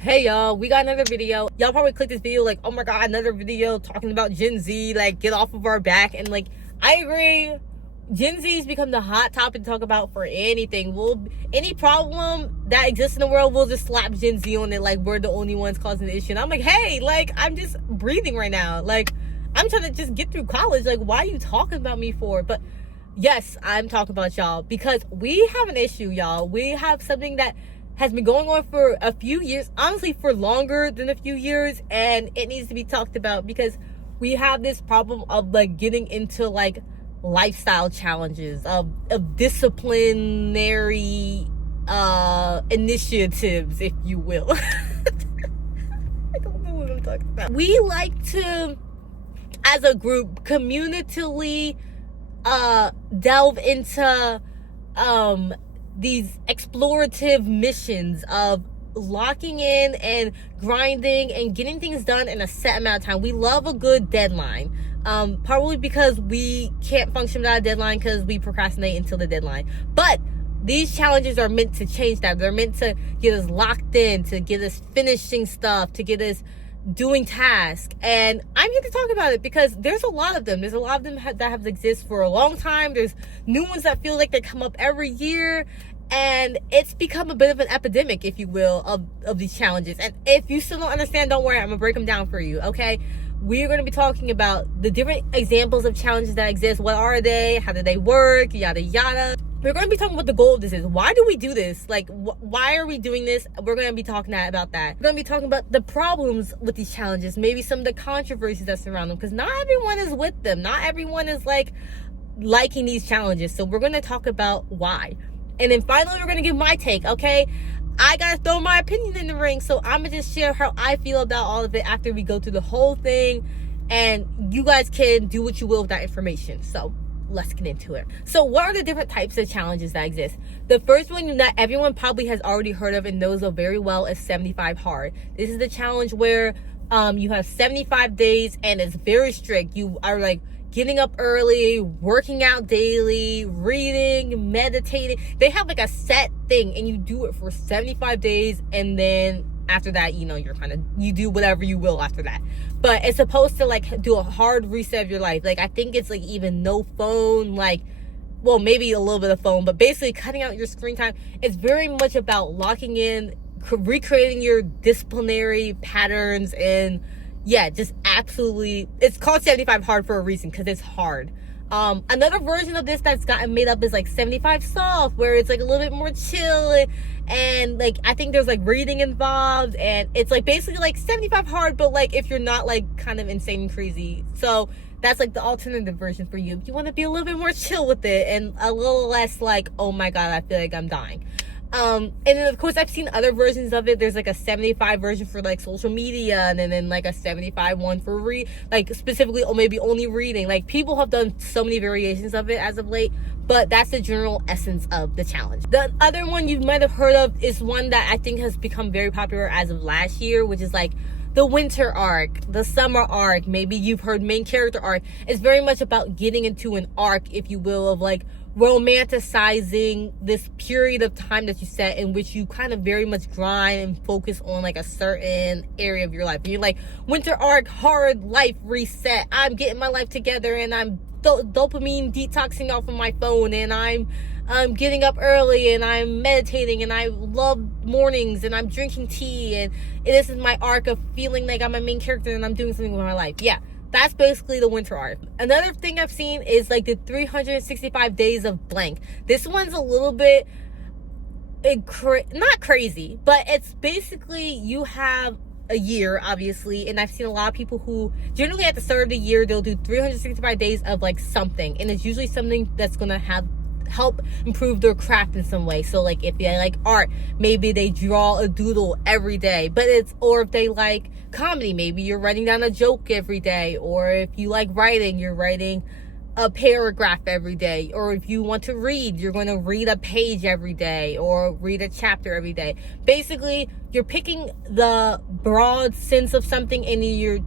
Hey y'all, we got another video. Y'all probably clicked this video like, oh my god, another video talking about Gen Z, like get off of our back. And like, I agree, Gen Z's become the hot topic to talk about for anything. Any problem that exists in the world, we'll just slap Gen Z on it like we're the only ones causing the issue. And I'm like, hey, like I'm just breathing right now. Like I'm trying to just get through college. Like, why are you talking about me for? But yes, I'm talking about y'all because we have an issue, y'all. We have something that has been going on for a few years, honestly for longer than a few years, and it needs to be talked about because we have this problem of like getting into like lifestyle challenges of disciplinary initiatives, if you will. I don't know what I'm talking about. We like to, as a group, communally delve into these explorative missions of locking in and grinding and getting things done in a set amount of time. We love a good deadline, probably because we can't function without a deadline because we procrastinate until the deadline. But these challenges are meant to change that. They're meant to get us locked in, to get us finishing stuff, to get us doing tasks. And I'm here to talk about it because there's a lot of them. There's a lot of them that have existed for a long time. There's new ones that feel like they come up every year, and it's become a bit of an epidemic, if you will, of these challenges. And if you still don't understand, don't worry, I'm gonna break them down for you. Okay, we're going to be talking about the different examples of challenges that exist. What are they? How do they work? Yada yada. We're going to be talking about the goal of this is. Why do we do this? Like, why are we doing this? We're going to be talking about that. We're going to be talking about the problems with these challenges, maybe some of the controversies that surround them, because not everyone is with them. Not everyone is like liking these challenges. So we're going to talk about why. And then finally, we're going to give my take, okay? I got to throw my opinion in the ring, so I'm going to just share how I feel about all of it after we go through the whole thing, and you guys can do what you will with that information. So let's get into it. So what are the different types of challenges that exist? The first one that everyone probably has already heard of and knows of very well is 75 Hard. This is the challenge where you have 75 days and it's very strict. You are like getting up early, working out daily, reading, meditating. They have like a set thing and you do it for 75 days, and then after that, you know, you do whatever you will after that. But it's supposed to like do a hard reset of your life. Like, I think it's like even no phone, like, well, maybe a little bit of phone, but basically cutting out your screen time. It's very much about locking in, recreating your disciplinary patterns, and yeah, just absolutely, it's called 75 Hard for a reason, because it's hard. Another version of this that's gotten made up is like 75 Soft, where it's like a little bit more chill, and like I think there's like reading involved, and it's like basically like 75 Hard, but like if you're not like kind of insane and crazy. So that's like the alternative version for you if you want to be a little bit more chill with it and a little less like, oh my god, I feel like I'm dying. And then of course I've seen other versions of it. There's like a 75 version for like social media, and then like a 75 one for like specifically, or maybe only reading. Like, people have done so many variations of it as of late, but that's the general essence of the challenge. The other one you might have heard of is one that I think has become very popular as of last year, which is like the winter arc, the summer arc. Maybe you've heard main character arc. It's very much about getting into an arc, if you will, of like romanticizing this period of time that you set in which you kind of very much grind and focus on like a certain area of your life. And you're like, winter arc, hard life reset. I'm getting my life together, and I'm dopamine detoxing off of my phone, and I'm getting up early, and I'm meditating, and I love mornings, and I'm drinking tea, and this is my arc of feeling like I'm a main character and I'm doing something with my life. Yeah, that's basically the winter arc. Another thing I've seen is like the 365 days of blank. This one's a little bit not crazy, but it's basically you have a year, obviously, and I've seen a lot of people who generally at the start of the year they'll do 365 days of like something, and it's usually something that's gonna help improve their craft in some way. So like if they like art, maybe they draw a doodle every day, or if they like comedy, maybe you're writing down a joke every day, or if you like writing, you're writing a paragraph every day, or if you want to read, you're going to read a page every day or read a chapter every day. Basically, you're picking the broad sense of something and you're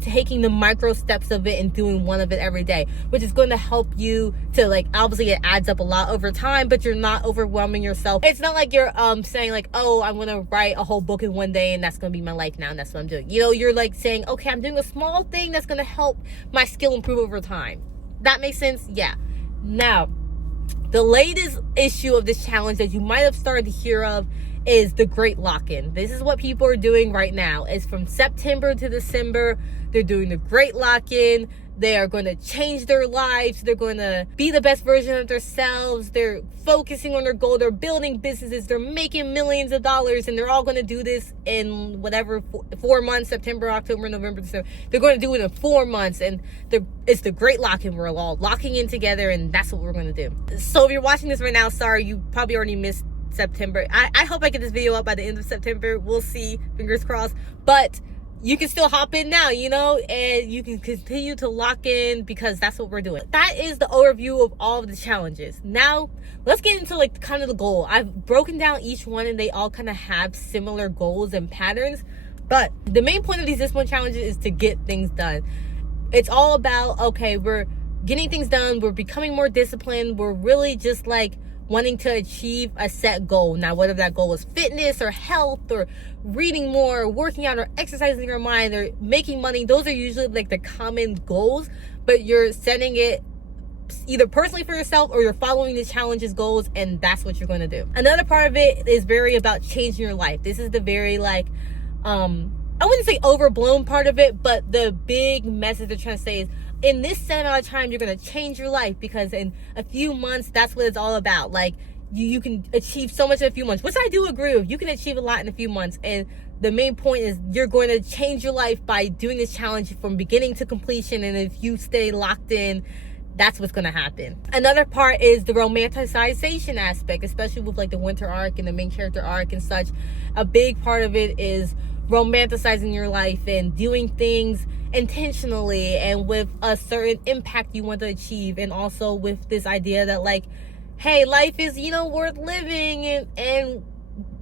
taking the micro steps of it and doing one of it every day, which is going to help you to, like, obviously it adds up a lot over time, but you're not overwhelming yourself. It's not like you're saying like, oh, I'm going to write a whole book in one day and that's going to be my life now and that's what I'm doing. You know, you're like saying, okay, I'm doing a small thing that's going to help my skill improve over time. That makes sense? Yeah. Now, the latest issue of this challenge that you might have started to hear of is the Great Lock-In. This is what people are doing right now. It's from September to December. They're doing the Great Lock-In. They are going to change their lives. They're going to be the best version of themselves. They're focusing on their goal. They're building businesses. They're making millions of dollars. And they're all going to do this in whatever, 4 months, September, October, November, December. They're going to do it in 4 months. And it's the Great Lock-In. We're all locking in together. And that's what we're going to do. So if you're watching this right now, sorry, you probably already missed September. I hope I get this video up by the end of September. We'll see. Fingers crossed. But you can still hop in now, you know, and you can continue to lock in because that's what we're doing. That is the overview of all of the challenges. Now, let's get into like kind of the goal. I've broken down each one and they all kind of have similar goals and patterns. But the main point of these discipline challenges is to get things done. It's all about, okay, we're getting things done. We're becoming more disciplined. We're really just like wanting to achieve a set goal. Now, whether that goal is fitness or health or reading more or working out or exercising your mind or making money, those are usually like the common goals, but you're setting it either personally for yourself or you're following the challenges goals, and that's what you're going to do. Another part of it is very about changing your life. This is the very like I wouldn't say overblown part of it, but the big message they're trying to say is, in this set amount of time, you're going to change your life, because in a few months, that's what it's all about. Like, you can achieve so much in a few months, which I do agree with. You can achieve a lot in a few months. And the main point is you're going to change your life by doing this challenge from beginning to completion. And if you stay locked in, that's what's going to happen. Another part is the romanticization aspect, especially with like the winter arc and the main character arc and such. A big part of it is romanticizing your life and doing things intentionally and with a certain impact you want to achieve, and also with this idea that like, hey, life is, you know, worth living, and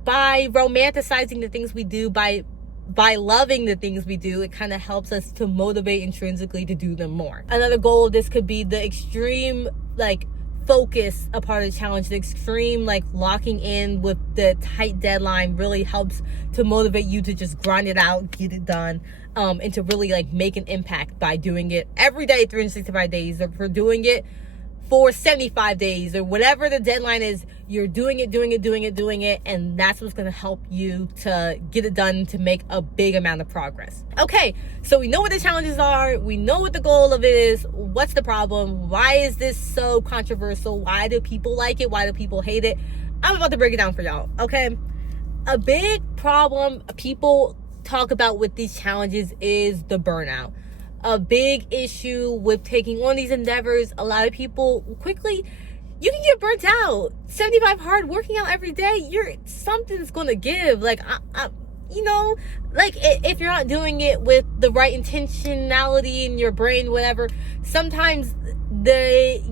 by romanticizing the things we do, by loving the things we do, it kind of helps us to motivate intrinsically to do them more. Another goal of this could be the extreme like focus, a part of the challenge. The extreme like locking in with the tight deadline really helps to motivate you to just grind it out, get it done, and to really like make an impact by doing it every day, 365 days, or for doing it for 75 days, or whatever the deadline is. You're doing it, and that's what's going to help you to get it done, to make a big amount of progress. Okay, so we know what the challenges are, we know what the goal of it is. What's the problem? Why is this so controversial? Why do people like it? Why do people hate it? I'm about to break it down for y'all. Okay, a big problem people talk about with these challenges is the burnout. A big issue with taking on these endeavors, a lot of people quickly, you can get burnt out. 75 hard, working out every day, something's gonna give. Like, you know, like if you're not doing it with the right intentionality in your brain, whatever, sometimes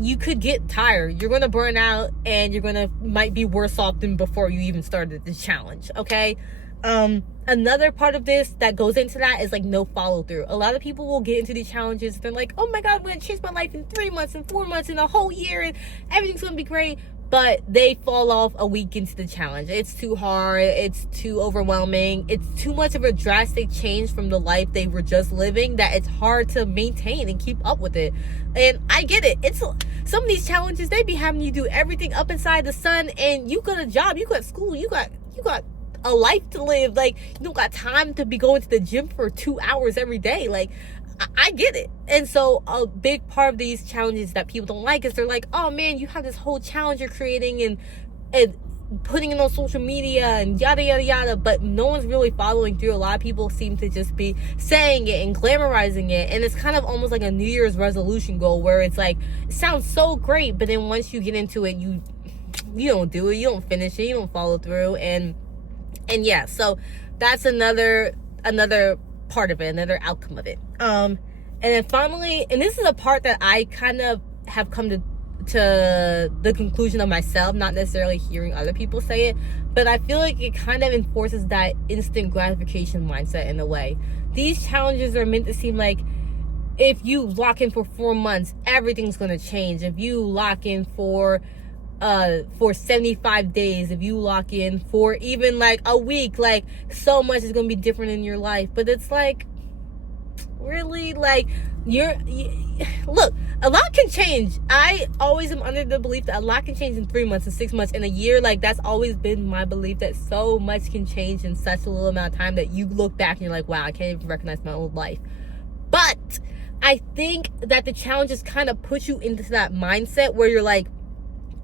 you could get tired. You're gonna burn out, and might be worse off than before you even started the challenge. Okay. Another part of this that goes into that is like no follow through. A lot of people will get into these challenges. They're like, oh my God, I'm going to change my life in 3 months, in 4 months, in a whole year, and everything's going to be great. But they fall off a week into the challenge. It's too hard. It's too overwhelming. It's too much of a drastic change from the life they were just living that it's hard to maintain and keep up with it. And I get it. It's some of these challenges, they be having you do everything up inside the sun, and you got a job, you got school, you got a life to live. Like, you don't got time to be going to the gym for 2 hours every day. Like, I get it. And so a big part of these challenges that people don't like is they're like, oh man, you have this whole challenge you're creating and putting it on social media and yada yada yada, but no one's really following through. A lot of people seem to just be saying it and glamorizing it, and it's kind of almost like a New Year's resolution goal, where it's like, it sounds so great, but then once you get into it, you don't do it, you don't finish it, you don't follow through. And yeah, so that's another part of it, another outcome of it. And then finally, and this is a part that I kind of have come to the conclusion of myself, not necessarily hearing other people say it. But I feel like it kind of enforces that instant gratification mindset in a way. These challenges are meant to seem like if you lock in for 4 months, everything's going to change. If you lock in for 75 days, if you lock in for even like a week, like so much is going to be different in your life. But it's like, really, like look, a lot can change. I always am under the belief that a lot can change in 3 months and 6 months in a year. Like, that's always been my belief, that so much can change in such a little amount of time that you look back and you're like, wow, I can't even recognize my old life. But I think that the challenges kind of put you into that mindset where you're like,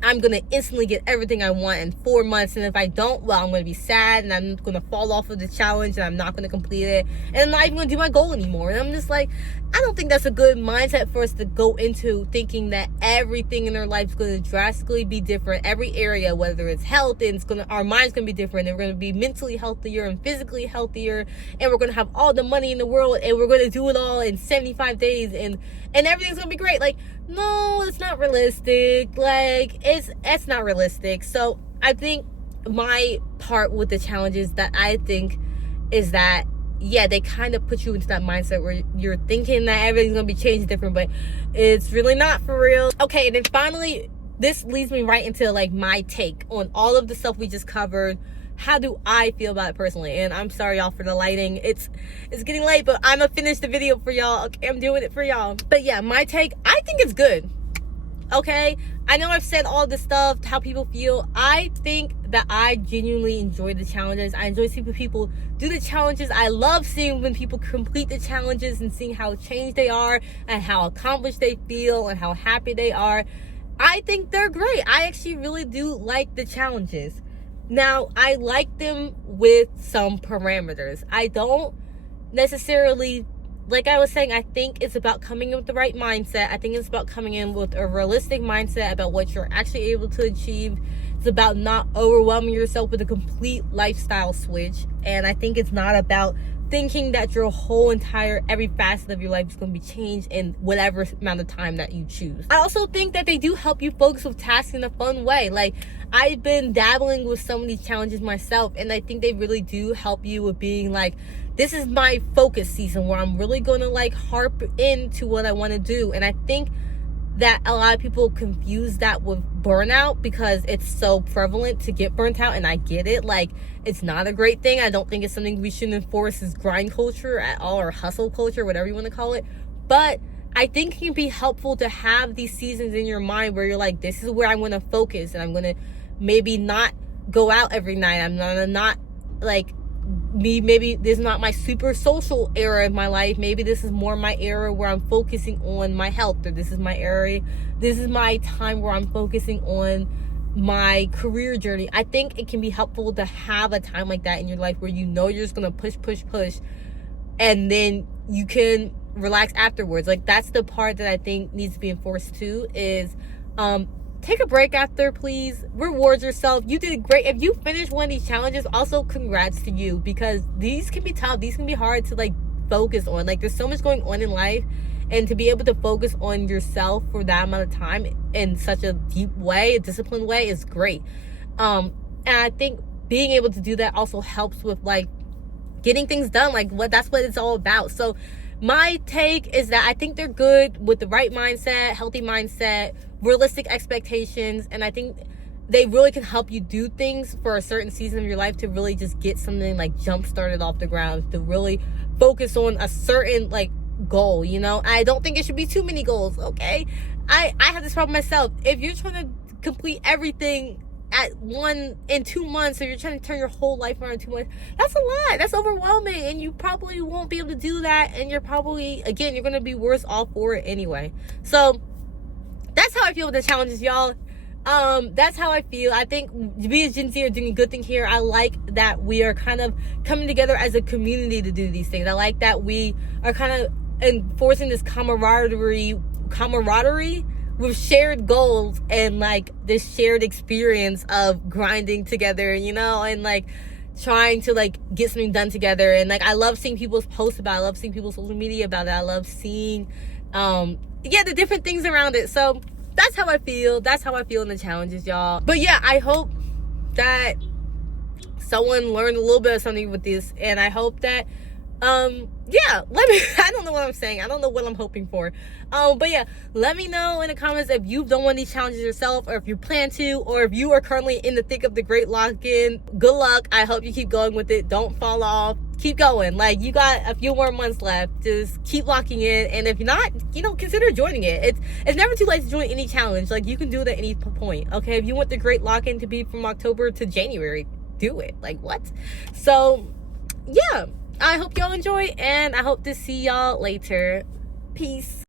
I'm going to instantly get everything I want in 4 months. And if I don't, well, I'm going to be sad and I'm going to fall off of the challenge and I'm not going to complete it. And I'm not even going to do my goal anymore. And I'm just like, I don't think that's a good mindset for us to go into, thinking that everything in our life is going to drastically be different. Every area, whether it's health, and our mind's going to be different. And we're going to be mentally healthier and physically healthier. And we're going to have all the money in the world. And we're going to do it all in 75 days. And everything's going to be great. Like, no, it's not realistic. Like, it's not realistic. So I think my part with the challenges that I think is that, yeah, they kind of put you into that mindset where you're thinking that everything's gonna be changed different, but it's really not, for real. Okay, and then finally, this leads me right into like my take on all of the stuff we just covered. How do I feel about it personally? And I'm sorry, y'all, for the lighting. It's getting late, but I'm gonna finish the video for y'all. Okay, I'm doing it for y'all. But yeah, my take, I think it's good. Okay, I know I've said all this stuff, how people feel. I think that I genuinely enjoy the challenges. I enjoy seeing people do the challenges. I love seeing when people complete the challenges and seeing how changed they are and how accomplished they feel and how happy they are. I think they're great. I actually really do like the challenges. Now, I like them with some parameters. I don't necessarily, like I was saying, I think it's about coming in with the right mindset. I think it's about coming in with a realistic mindset about what you're actually able to achieve. It's about not overwhelming yourself with a complete lifestyle switch. And I think it's not about thinking that your whole entire, every facet of your life is going to be changed in whatever amount of time that you choose. I also think that they do help you focus with tasks in a fun way. Like, I've been dabbling with some of these challenges myself, and I think they really do help you with being like, this is my focus season where I'm really going to like harp into what I want to do. And I think that a lot of people confuse that with burnout because it's so prevalent to get burnt out, and I get it. Like, it's not a great thing. I don't think it's something we should enforce as grind culture at all, or hustle culture, whatever you want to call it. But I think it can be helpful to have these seasons in your mind where you're like, this is where I'm going to focus, and I'm going to maybe not go out every night. I'm not like, maybe this is not my super social era of my life. Maybe this is more my era where I'm focusing on my health, or this is my time where I'm focusing on my career journey. I think it can be helpful to have a time like that in your life where you know you're just gonna push, and then you can relax afterwards. Like, that's the part that I think needs to be enforced too, is take a break after, please. Reward yourself. You did great. If you finish one of these challenges, also congrats to you, because these can be tough. These can be hard to like focus on. Like, there's so much going on in life, and to be able to focus on yourself for that amount of time in such a deep way, a disciplined way, is great. And I think being able to do that also helps with like getting things done. Like, that's what it's all about. So my take is that I think they're good with the right mindset, healthy mindset, realistic expectations, and I think they really can help you do things for a certain season of your life to really just get something like jump started off the ground, to really focus on a certain like goal, you know. I don't think it should be too many goals, okay? I have this problem myself. If you're trying to complete everything in 2 months, or you're trying to turn your whole life around in 2 months, that's a lot. That's overwhelming, and you probably won't be able to do that, and you're probably, again, you're gonna be worse off for it anyway. So that's how I feel with the challenges, y'all. That's how I feel. I think we as Gen Z are doing a good thing here. I like that we are kind of coming together as a community to do these things. I like that we are kind of enforcing this camaraderie with shared goals and like this shared experience of grinding together, you know, and like trying to like get something done together. And like, I love seeing people's posts about it. I love seeing people's social media about it. I love seeing the different things around it. So that's how I feel. That's how I feel in the challenges, y'all. But yeah, I hope that someone learned a little bit of something with this, and I hope that yeah, let me I don't know what I'm saying. I don't know what I'm hoping for. But yeah, let me know in the comments if you've done one of these challenges yourself, or if you plan to, or if you are currently in the thick of the great lock-in. Good luck. I hope you keep going with it. Don't fall off. Keep going. Like, you got a few more months left. Just keep locking in, and if not, you know, consider joining it. It's never too late to join any challenge. Like, you can do it at any point. Okay, if you want the great lock-in to be from October to January, do it. Like, what? So yeah, I hope y'all enjoy, and I hope to see y'all later. Peace.